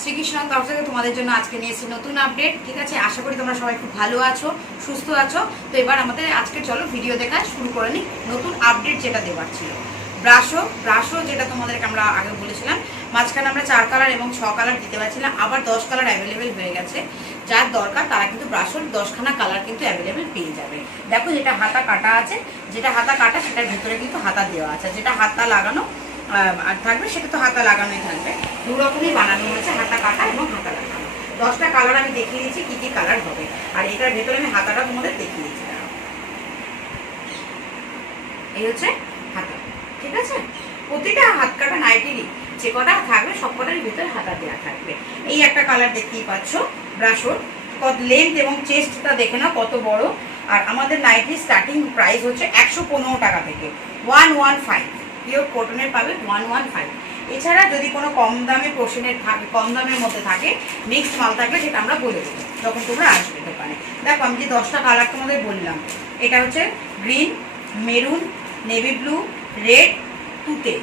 শ্রীকৃষ্ণ তরফ থেকে তোমাদের জন্য আজকে নিয়েছি নতুন আপডেট। ঠিক আছে, আশা করি তোমরা সবাই খুব ভালো আছো, সুস্থ আছো। তো এবার আমাদের আজকে চলো ভিডিও দেখা শুরু করে নিই। নতুন আপডেট যেটা দেওয়ার ছিল, ব্রাশো যেটা তোমাদেরকে আমরা আগে বলেছিলাম, মাঝখানে আমরা 4 কালার এবং 6 কালার দিতে পারছিলাম, আবার 10 কালার অ্যাভেলেবেল হয়ে গেছে। যার দরকার তারা কিন্তু ব্রাশোর 10খানা কালার কিন্তু অ্যাভেলেবেল পেয়ে যাবে। দেখো, যেটা হাতা কাটা আছে, সেটার ভিতরে কিন্তু হাতা দেওয়া আছে, যেটা হাতা লাগানো আর থাকবে সেটা তো হাতা লাগানোই থাকবে। দু রকমই বানানো হয়েছে, হাতা কাটা এবং হাতা লাগানো। 10টা কালার আমি দেখিয়ে দিচ্ছি কি কি কালার হবে, আর এটার ভেতরে আমি হাতাটা তোমাদের দেখিয়ে দিচ্ছি। এই হচ্ছে হাতা, ঠিক আছে। প্রতিটা হাত কাটা নাইটিরই যে কটা থাকবে সব কটারই ভেতরে হাতা দেওয়া থাকবে। এই একটা কালার দেখতেই পাচ্ছ ব্রাশোর। কত লেন্থ এবং চেস্টটা দেখে না কত বড়। আর আমাদের নাইটির স্টার্টিং প্রাইস হচ্ছে 115 টাকা থেকে 115। পিওর কটনের পাবে 115। এছাড়া যদি কোনো কম দামে পোর্শনের থাকে, কম দামের মধ্যে থাকে, মিক্সড মাল থাকলে সেটা আমরা বলে দেবো যখন তোমরা আসবে দোকানে। দেখো, আমি যে 10টা কালার তোমাদের বললাম, এটা হচ্ছে green, maroon, navy blue, red, তুতে,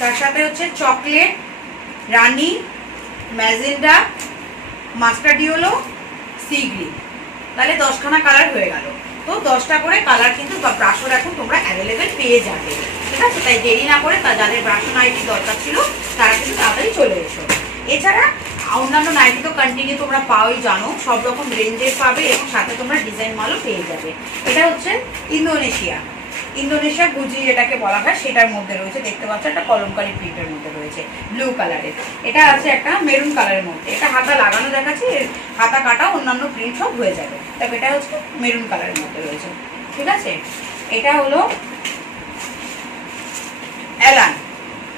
তার সাথে হচ্ছে চকলেট, রানি, magenta, mustard yellow, sea green. তাহলে 10খানা কালার হয়ে গেল। তো 10টা করে কালার কিন্তু ব্রাশোর এখন তোমরা অ্যাভেলেবেল পেয়ে যাবে, ঠিক আছে। তাই দেরি না করে যাদের ব্রাশো নাইটি দরকার ছিল তারা কিন্তু তাড়াতাড়ি চলে এসো। এছাড়া অন্যান্য নাইটি তো কন্টিনিউ তোমরা পাওয়াই, জানো, সব রকম রেঞ্জের পাবে এবং সাথে তোমরা ডিজাইন মালও পেয়ে যাবে। এটা হচ্ছে ইন্দোনেশিয়া গুজি যেটাকে বলা হয়, সেটার মধ্যে রয়েছে, দেখতে পাচ্ছ একটা কলমকারি প্রিন্টের মধ্যে রয়েছে, ব্লু কালারের। এটা আছে একটা মেরুন কালারের মধ্যে, এটা হাতা লাগানো দেখাচ্ছে, হাতা কাটা অন্যান্য প্রিন্ট সব হয়ে যাবে। তবে এটা হচ্ছে মেরুন কালারের মধ্যে রয়েছে, ঠিক আছে। এটা হলো অ্যালান,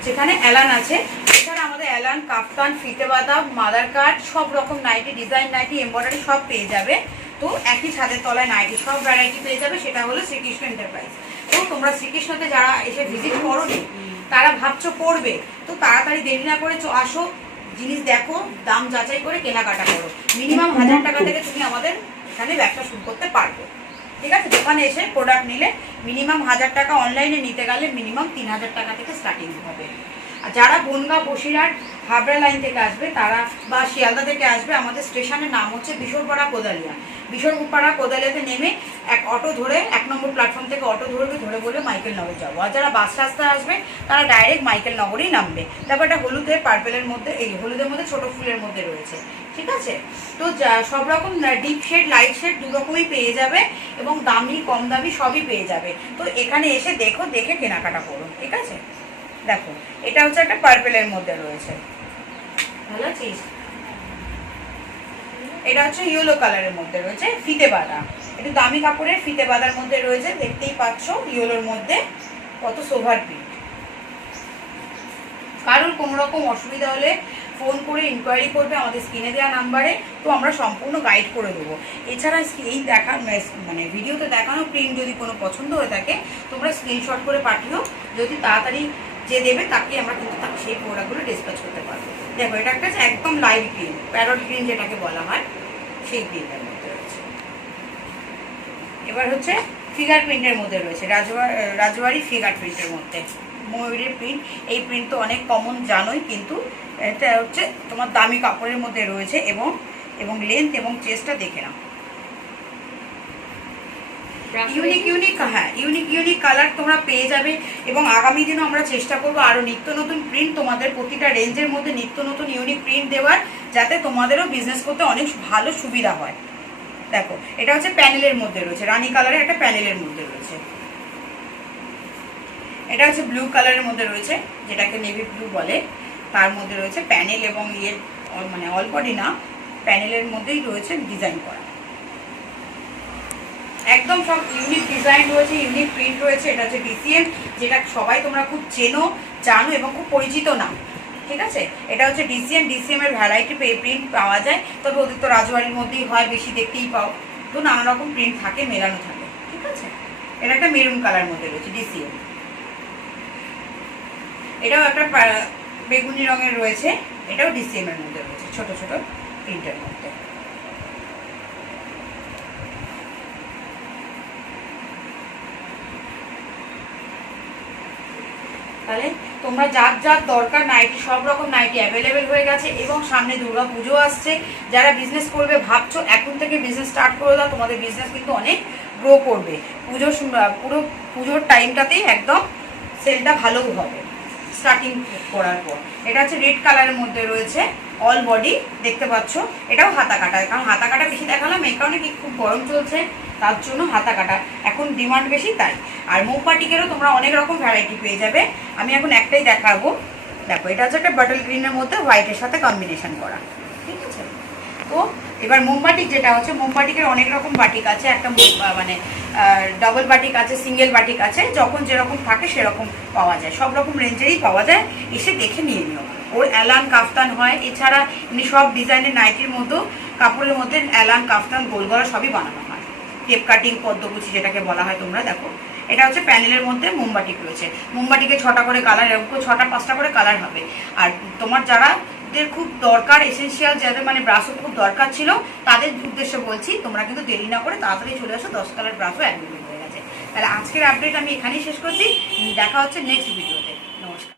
যেখানে অ্যালান আছে। এছাড়া আমাদের অ্যালান, কাফতান, ফিতে বাদাম, মাদার কাট, সব রকম নাইটি, ডিজাইন নাইটি, এমব্রয়ডারি সব পেয়ে যাবে। তো একই ছাদের তলায় নাইটি সব ভ্যারাইটি পেয়ে যাবে। সেটা হলো শ্রীকৃষ্ণ এন্টারপ্রাইজ। তো তোমরা শ্রীকৃষ্ণতে যারা এসে ভিজিট করোনি, তারা ভাবছো করবে, তো তাড়াতাড়ি দেরি না করে আসো, জিনিস দেখো, দাম যাচাই করে কেনাকাটা করো। মিনিমাম 1000 টাকা থেকে তুমি আমাদের এখানে ব্যবসা শুরু করতে পারবে, ঠিক আছে। দোকানে এসে প্রোডাক্ট নিলে মিনিমাম 1000 টাকা, অনলাইনে নিতে গেলে মিনিমাম 3000 টাকা থেকে স্টার্টিং হবে। আর যারা বনগাঁ, বসিরহাট, হাবড়া লাইন থেকে আসবে তারা, বা শিয়ালদা থেকে আসবে, আমাদের স্টেশনের নাম হচ্ছে বিশরপাড়া কোদালিয়া। বিশরপাড়া কোদালিয়াতে নেমে এক অটো ধরে 1 নম্বর প্ল্যাটফর্ম থেকে অটো ধরবে, ধরে বলবে মাইকেল নগর যাবো। আর যারা বাস রাস্তায় আসবে তারা ডাইরেক্ট মাইকেল নগরেই নামবে। দেখো, এটা হলুদে পার্পেলের মধ্যে, এই হলুদের মধ্যে ছোট ফুলের মধ্যে রয়েছে, ঠিক আছে। তো সব রকম ডিপ শেড, লাইট শেড দু রকমই পেয়ে যাবে এবং দামি কম দামি সবই পেয়ে যাবে। তো এখানে এসে দেখো, দেখে কেনাকাটা করো, ঠিক আছে। দেখো, এটা হচ্ছে একটা পার্পেলের মধ্যে রয়েছে, ভালো আছিস। এটা হচ্ছে ইয়েলো কালারের মধ্যে রয়েছে, ফিতে বাঁধা, একটু দামি কাপড়ের ফিতে বাঁধার মধ্যে রয়েছে, দেখতেই পাচ্ছ ইয়েলোর মধ্যে কত সোভার প্রিন্ট। কারোর কোনো রকম অসুবিধা হলে ফোন করে ইনকোয়ারি করবে আমাদের স্ক্রিনে দেওয়া নাম্বারে, তো আমরা সম্পূর্ণ গাইড করে দেবো। এছাড়া এই মানে ভিডিওতে দেখানো প্রিন্ট যদি কোনো পছন্দ হয়ে থাকে, তোমরা স্ক্রিনশট করে পাঠিও, যদি তাড়াতাড়ি যে দেবে তাকে আমরা কিন্তু সেই প্রোডাক্টগুলো ডিসপ্যাচ করতে পারবো। দেখো, এটা একটা একদম লাইট গ্রিন, প্যারট গ্রিন যেটাকে বলা হয়, সেই গ্রিনটার মধ্যে রয়েছে। এবার হচ্ছে ফিগার প্রিন্টের মধ্যে রয়েছে, রাজবাড়ি ফিগার প্রিন্টের মধ্যে ময়ূরের প্রিন্ট। এই প্রিন্ট তো অনেক কমন জানোই, কিন্তু এটা হচ্ছে তোমার দামি কাপড়ের মধ্যে রয়েছে এবং লেন্থ এবং চেস্টটা দেখে নাও। ইউনিক কালার তোমরা পেয়ে যাবে। এবং আগামী দিনও আমরা চেষ্টা করবো আরো নিত্য নতুন প্রিন্ট তোমাদের প্রতিটা রেঞ্জের মধ্যে নিত্য নতুন ইউনিক প্রিন্ট দেওয়ার, যাতে তোমাদেরও বিজনেস করতে অনেক ভালো সুবিধা হয়। দেখো, এটা হচ্ছে প্যানেলের মধ্যে রয়েছে, রানী কালারের একটা প্যানেলের মধ্যে রয়েছে। এটা হচ্ছে ব্লু কালারের মধ্যে রয়েছে, যেটাকে নেভি ব্লু বলে, তার মধ্যে রয়েছে প্যানেল এবং মানে অল বডি না, প্যানেলের মধ্যেই রয়েছে ডিজাইন করা। একদম সব ইউনিক ডিজাইন রয়েছে, ইউনিক প্রিন্ট রয়েছে। এটা হচ্ছে ডিসিএম, যেটা সবাই তোমরা খুব জানো এবং খুব পরিচিত নাম, ঠিক আছে। এটা হচ্ছে ডিসিএম এর ভ্যারাইটি প্রিন্ট পাওয়া যায়, তবে ওদের তো রাজবাড়ির মধ্যেই হয়, বেশি দেখতেই পাও। তো নানা রকম প্রিন্ট থাকে, মেলানো থাকে, ঠিক আছে। এটা একটা মেরুন কালার মধ্যে রয়েছে ডিসিএম। এটাও একটা বেগুনি রঙের রয়েছে, এটাও ডিসিএম এর মধ্যে রয়েছে, ছোট ছোট প্রিন্টের মধ্যে। তাহলে তোমরা যার যার দরকার নাইটি, সব রকম নাইটি অ্যাভেলেবেল হয়ে গেছে এবং সামনে দুর্গা পুজো আসছে। যারা বিজনেস করবে ভাবছো, এখন থেকে বিজনেস স্টার্ট করে দাও, তোমাদের বিজনেস কিন্তু অনেক গ্রো করবে। পুরো পুজোর টাইমটাতেই একদম সেলটা ভালো হবে স্টার্টিং করার পর। এটা হচ্ছে রেড কালারের মধ্যে রয়েছে, অল বডি দেখতে পাচ্ছ। এটাও হাতা কাটা, কারণ হাতা কাটা বেশি দেখালাম এই কারণে কি খুব গরম চলছে তার জন্য হাতা কাটা এখন ডিমান্ড বেশি তাই। আর মোমবাটিকেরও তোমরা অনেক রকম ভ্যারাইটি পেয়ে যাবে, আমি এখন একটাই দেখাবো। দেখো এটা হচ্ছে একটা বাটল গ্রিনের মধ্যে হোয়াইটের সাথে কম্বিনেশন করা, ঠিক আছে। তো এবার মোমবাটিক যেটা হচ্ছে, মোমবাটিকের অনেক রকম বাটিক আছে, একটা মানে ডাবল বাটিক আছে, সিঙ্গেল বাটিক আছে, যখন যেরকম থাকে সেরকম পাওয়া যায়, সব রকম রেঞ্জেরই পাওয়া যায়, এসে দেখে নিয়ে নিও। ওর অ্যালান কাফতান হয়, এছাড়া এমনি সব ডিজাইনের নাইটির মধ্যে কাপড়ের মধ্যে অ্যালান কাফতান গোল গলা সবই বানানো হয়, টেপ কাটিং পদ্মকুচি যেটাকে বলা হয়। তোমরা দেখো এটা হচ্ছে প্যানেলের মধ্যে মোমবাটিক রয়েছে, মোমবাটিকে 6টা করে কালার, এরকম 6টা 5টা করে কালার হবে। আর তোমার যারা খুব দরকার, এসেন্সিয়াল যাদের মানে ব্রাশও খুব দরকার ছিল, তাদের উদ্দেশ্যে বলছি তোমরা কিন্তু দেরি না করে তাড়াতাড়ি চলে আসো, 10 কালার ব্রাশও অ্যাভেলেবল হয়ে গেছে। তাহলে আজকের আপডেট আমি এখানেই শেষ করছি, দেখা হচ্ছে নেক্সট ভিডিওতে। নমস্কার।